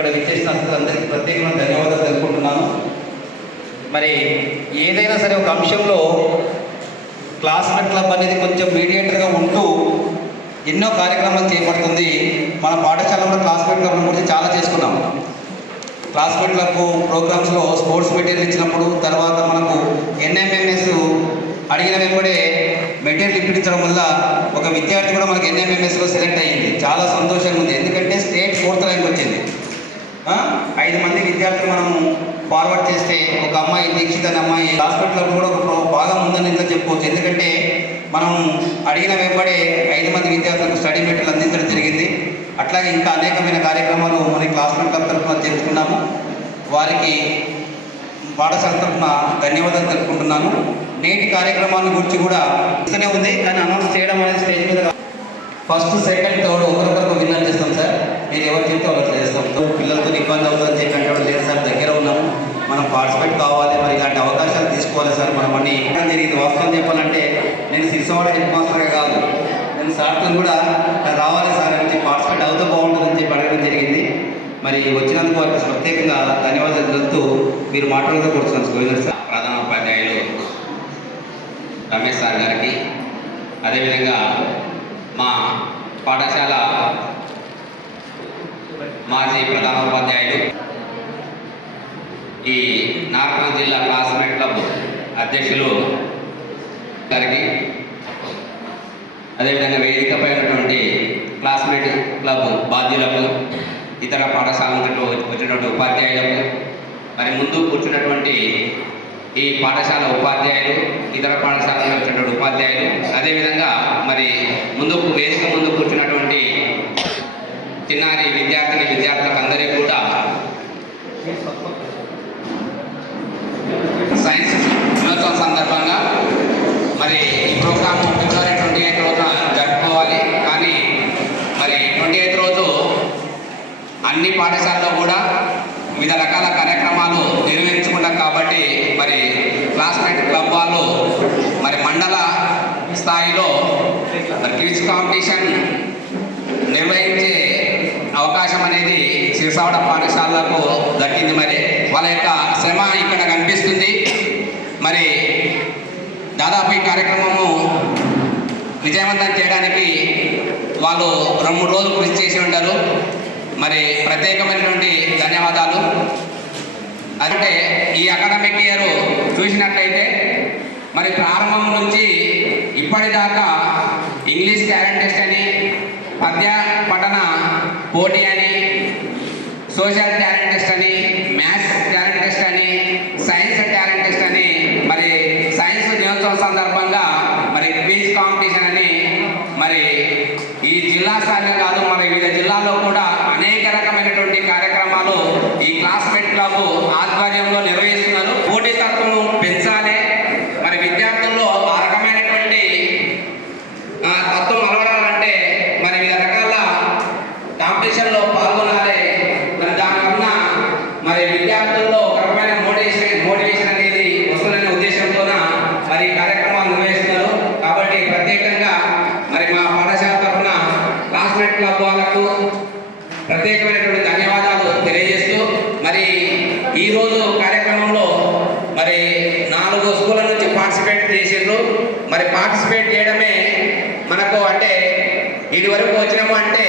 ఇక్కడ విచ్చేసిన అందరికీ ప్రత్యేకమైన ధన్యవాదాలు తెలుపుకుంటున్నాను. మరి ఏదైనా సరే ఒక అంశంలో క్లాస్మేట్ క్లబ్ అనేది కొంచెం మీడియేటర్గా ఉంటూ ఎన్నో కార్యక్రమాలు చేపడుతుంది. మన పాఠశాలలో క్లాస్మేట్ క్లబ్ గురించి చాలా చేసుకున్నాం. క్లాస్మేట్ క్లబ్ ప్రోగ్రామ్స్లో స్పోర్ట్స్ మెటీరియల్ ఇచ్చినప్పుడు తర్వాత మనకు ఎన్ఎంఎంఎస్ అడిగిన వెంబడే మెటీరియల్ ఇప్పించడం వల్ల ఒక విద్యార్థి కూడా మనకి ఎన్ఎంఎంఎస్లో సెలెక్ట్ అయ్యింది. చాలా సంతోషంగా ఉంది. ఎందుకంటే స్టేట్ ఫోర్త్ ర్యాంక్ ఐదు మంది విద్యార్థులు మనము ఫార్వర్డ్ చేస్తే ఒక అమ్మాయి దీక్షిత అనే అమ్మాయి హాస్పిటల్లో కూడా ఒక బాగా ఉందని ఇంట్లో చెప్పుకోవచ్చు. ఎందుకంటే మనం అడిగిన వెంబడే ఐదు మంది విద్యార్థులకు స్టడీ మెటీరియల్ అందించడం జరిగింది. అట్లాగే ఇంకా అనేకమైన కార్యక్రమాలు మన క్లాస్మేట్ క్లబ్ తరఫున చేసుకున్నాము వారికి పాఠశాల తరఫున ధన్యవాదాలు తెలుపుకుంటున్నాను. నేటి కార్యక్రమాన్ని గురించి కూడా ఇస్తూనే ఉంది కానీ అనౌన్స్ చేయడం అనేది స్టేజ్ మీద ఫస్ట్ సెకండ్ థర్డ్ ఒకరికొకరు విన్నర్ చేస్తాం సార్. మీరు ఎవరు చెప్తే ఒకరు పిల్లలతో ఇబ్బంది అవుతుంది చెప్పి అంటే లేదు సార్ దగ్గర ఉన్నాము. మనం పార్టిసిపేట్ కావాలి మరి ఇలాంటి అవకాశాలు తీసుకోవాలి సార్. మనం అన్ని జరిగింది? వాస్తవం చెప్పాలంటే నేను సిరిసవాడ హెడ్ మాస్టర్గా కాదు. నేను సార్తో కూడా రావాలి సార్ అని చెప్పి పార్టిసిపేట్ అవుతూ బాగుంటుందని చెప్పి అడగడం జరిగింది. మరి వచ్చినందుకు వారికి ప్రత్యేకంగా ధన్యవాదాలు తెలుపుతూ మీరు మాట్లాడుతూ కూర్చున్నాను గోవిందర్ సార్. ప్రధాన ఉపాధ్యాయులు రమేష్ సార్ గారికి. అదేవిధంగా మా పాఠశాల మాజీ ప్రధాన ఉపాధ్యాయులు ఈ నాగపూర్ జిల్లా క్లాస్మేట్ క్లబ్ అధ్యక్షులు గారికి అదేవిధంగా వేదికపై ఉన్నటువంటి క్లాస్మేట్ క్లబ్ బాధ్యులకు ఇతర పాఠశాల వచ్చినటువంటి ఉపాధ్యాయులకు మరి ముందు కూర్చున్నటువంటి ఈ పాఠశాల ఉపాధ్యాయులు ఇతర పాఠశాలలో వచ్చినటువంటి ఉపాధ్యాయులు అదేవిధంగా మరి ముందుకు వేదిక ముందు కూర్చున్నటువంటి చిన్నారి విద్యార్థిని విద్యార్థులకు కూడా. సైన్స్ దినోత్సవం సందర్భంగా మరి ఈ ప్రోగ్రామ్ ఫిబ్రవరి ట్వంటీ ఎయిత్ రోజున జరుపుకోవాలి. కానీ మరి ట్వంటీ ఎయిత్ రోజు అన్ని పాఠశాలలో కూడా వివిధ రకాల కార్యక్రమాలు నిర్వహించుకుంటాం కాబట్టి మరి క్లాస్మేట్ క్లబ్ వాళ్ళు మరి మండల స్థాయిలో క్విజ్ కాంపిటీషన్ నిర్వహించే అవకాశం అనేది శిరసావడ పాఠశాలకు దక్కింది మరి. వాళ్ళ యొక్క శ్రమ ఇక్కడ కనిపిస్తుంది. మరి దాదాపు ఈ కార్యక్రమము విజయవంతం చేయడానికి వాళ్ళు రెండు మూడు రోజులు కృషి చేసి ఉంటారు. మరి ప్రత్యేకమైనటువంటి ధన్యవాదాలు. అంటే ఈ అకాడమిక్ ఇయర్ చూసినట్లయితే మరి ప్రారంభం నుంచి ఇప్పటిదాకా ఇంగ్లీష్ క్యారెంట్ టెస్ట్ అని పద్య పఠన పోటీ అని సోషల్ టాలెంట్ టెస్ట్ అని మ్యాథ్స్ టాలెంట్ టెస్ట్ అని సైన్స్ టాలెంట్ టెస్ట్ అని మరి సైన్స్ దినోత్సవం సందర్భంగా మరి క్విజ్ కాంపిటీషన్ అని మరి ఈ జిల్లా స్థాయిలో కాదు మరి వివిధ జిల్లాల్లో కూడా అనేక రకమైనటువంటి కార్యక్రమాలు ఈ క్లాస్మేట్ క్లబ్ ఆధ్వర్యంలో నిర్వహిస్తున్నారు పోటీతత్వం పెంచాలి మరి విద్యార్థుల్లో ఆ రకమైనటువంటి ఆ, తత్వం అలవడాలంటే మరి వివిధ రకాల కాంపిటీషన్లో పాల్గొనాలి మరి దానివల్ల మరి విద్యార్థుల్లో ఒక రకమైన మోటివేషన్ మోటివేషన్ అనేది వస్తుందనే ఉద్దేశంతోన మరి ఈ కార్యక్రమాలు నిర్వహిస్తున్నారు కాబట్టి ప్రత్యేకంగా మరి మా పాఠశాల తరఫున క్లాస్మేట్ క్లబ్ వాళ్ళకు ప్రత్యేకమైనటువంటి ధన్యవాదాలు తెలియజేస్తూ మరి ఈరోజు కార్యక్రమంలో మరి నాలుగు స్కూళ్ళ నుంచి పార్టిసిపేట్ చేసిండ్రు మరి పార్టిసిపేట్ చేయడమే మనకు అంటే ఇది వరకు వచ్చినాము అంటే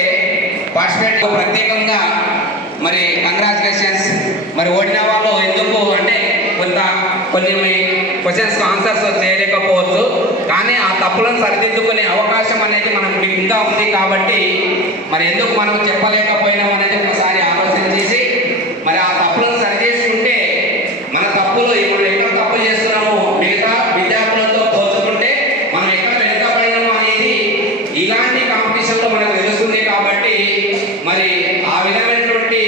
పార్టిసిపేట్ ప్రత్యేకంగా మరి కంగ్రాచులేషన్స్ మరి ఓడిన వాళ్ళు ఎందుకు అంటే కొంత కొన్ని క్వశ్చన్స్ ఆన్సర్స్ చేయలేకపోవచ్చు. కానీ ఆ తప్పులను సరిదిద్దుకునే అవకాశం అనేది మనకు ఇంకా ఉంది కాబట్టి మరి ఎందుకు మనం చెప్పలేకపోయినాం అనేది ఒకసారి ఆలోచించి చేసి మరి ఆ తప్పులను సరి చేసుకుంటే మన తప్పులు ఇప్పుడు ఎక్కడ తప్పు చేస్తున్నామో మిగతా విద్యార్థులతో పోల్చుకుంటే మనం ఎక్కడ వెనుకబడినాము అనేది ఇలాంటి కాంపిటీషన్లో మనకు తెలుస్తుంది కాబట్టి మరి ఆ విధమైనటువంటి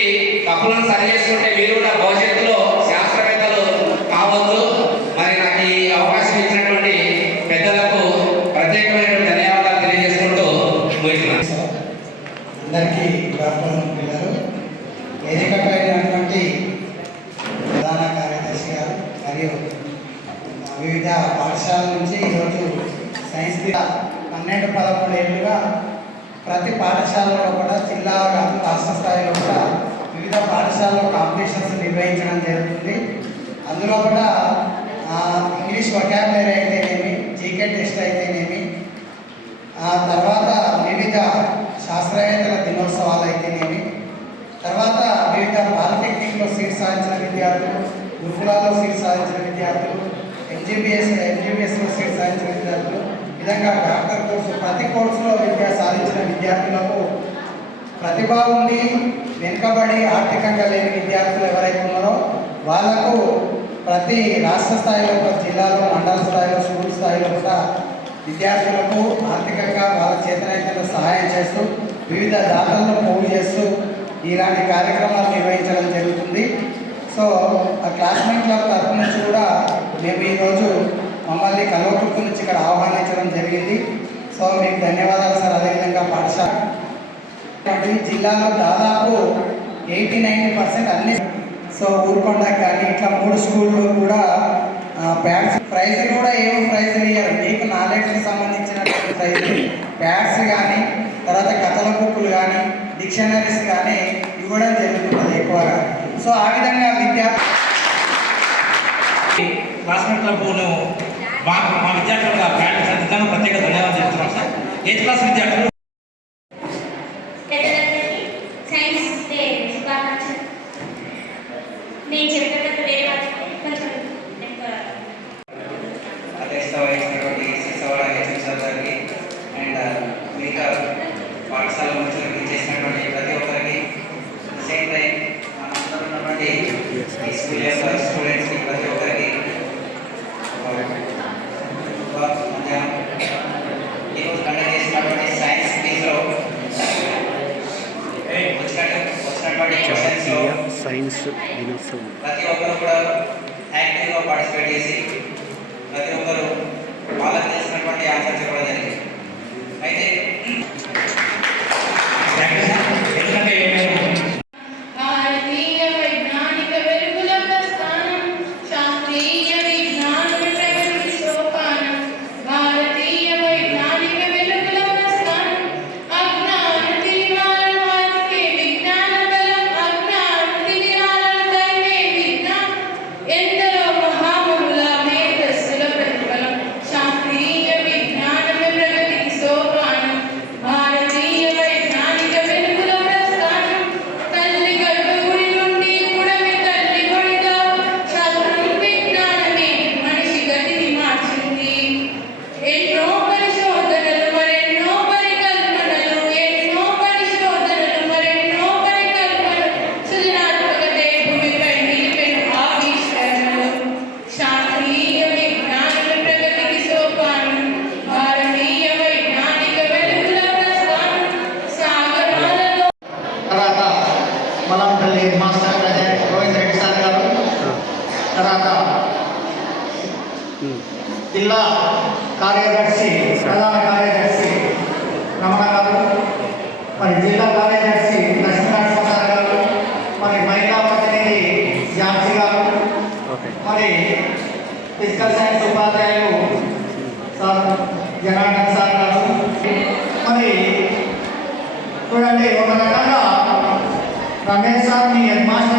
తప్పులను సరి చేసుకుంటే మీరు కూడా భవిష్యత్తులో శాస్త్రవేత్తలు కావచ్చు మరి నాకు ఈ అవకాశం ఇచ్చినటువంటి పెద్దలకు ప్రత్యేకమైనటువంటి ధన్యవాదాలు తెలియజేసుకుంటూ ముగిస్తున్నాను అందరికీ గుడ్ ఆఫ్టర్నూన్ పిల్లలు వేదికపై ఉన్నటువంటి ప్రధాన కార్యదర్శి గారు మరియు వివిధ పాఠశాలల నుంచి ఈరోజు సైన్స్ ది- పన్నెండు పదకొండు ఏళ్ళుగా ప్రతి పాఠశాలలో కూడా జిల్లా రాష్ట్ర స్థాయిలో కూడా వివిధ పాఠశాలలో కాంపిటీషన్స్ నిర్వహించడం జరుగుతుంది. అందులో కూడా ఇంగ్లీష్ వొకాబులరీ అయితేనేమి జీకే టెస్ట్ అయితేనేమి ఆ తర్వాత వివిధ శాస్త్రవేత్తల దినోత్సవాలు అయితేనేమి తర్వాత వివిధ పాలిటెక్నిక్లో సీట్ సాధించిన విద్యార్థులు గురుకులాల్లో సీట్ సాధించిన విద్యార్థులు ఎంజీబీఎస్ ఎంజీబీఎస్లో సీట్ సాధించిన విద్యార్థులు విధంగా డాక్టర్ కోర్సు ప్రతి కోర్సులో విద్య సాధించిన విద్యార్థులకు ప్రతిభ ఉండి వెనుకబడి ఆర్థికంగా లేని విద్యార్థులు ఎవరైతే ఉన్నారో వాళ్ళకు ప్రతి రాష్ట్ర స్థాయిలో ఒక జిల్లాలో మండల స్థాయిలో స్కూల్ స్థాయిలో కూడా విద్యార్థులకు ఆర్థికంగా వాళ్ళ చేతనైతే సహాయం చేస్తూ వివిధ దాతలను పోగు చేస్తూ ఇలాంటి కార్యక్రమాలు నిర్వహించడం జరుగుతుంది. సో ఆ క్లాస్మేట్ క్లబ్ తరఫు నుంచి కూడా మేము ఈరోజు మమ్మల్ని కల్వకుర్తి నుంచి ఇక్కడ ఆహ్వానించడం జరిగింది. సో మీకు ధన్యవాదాలు సార్. అదేవిధంగా పాఠశాల జిల్లాలో దాదాపు ఎయిటీ నైన్ పర్సెంట్ అన్ని సో ఊరుకొండ కానీ ఇట్లా మూడు స్కూల్లో కూడా బ్యాగ్స్ ప్రైజ్ కూడా ఏమో ప్రైజ్ ఇయ్యారు. మీకు నాలెడ్జ్కి సంబంధించినటువంటి ప్రైజ్. బ్యాగ్స్ కానీ తర్వాత కథల బుక్కులు కానీ డిక్షనరీస్ కానీ ఇవ్వడం జరుగుతుంది ఎక్కువగా. సో ఆ విధంగా విద్యార్థి క్లాస్మేట్ క్లబ్ను మా మా విద్యార్థులుగా ప్యారెంట్స్ అందుకని ప్రత్యేక ధన్యవాదాలు చెప్తున్నాం సార్. ఎయిత్ క్లాస్ విద్యార్థులు? జిల్లా కార్యదర్శి ప్రధాన కార్యదర్శి రమణ గారు మరి జిల్లా కార్యదర్శి లక్ష్మీనారాయణ సార్ గారు మరి మహిళా ప్రతినిధి ఝాన్సీ గారు మరి ఫిజికల్ సైన్స్ ఉపాధ్యాయులు సార్ జనార్దన్ సార్ గారు. మరి చూడండి ఒక రకంగా రమేష్ సార్ మీ హెడ్ మాస్టర్గా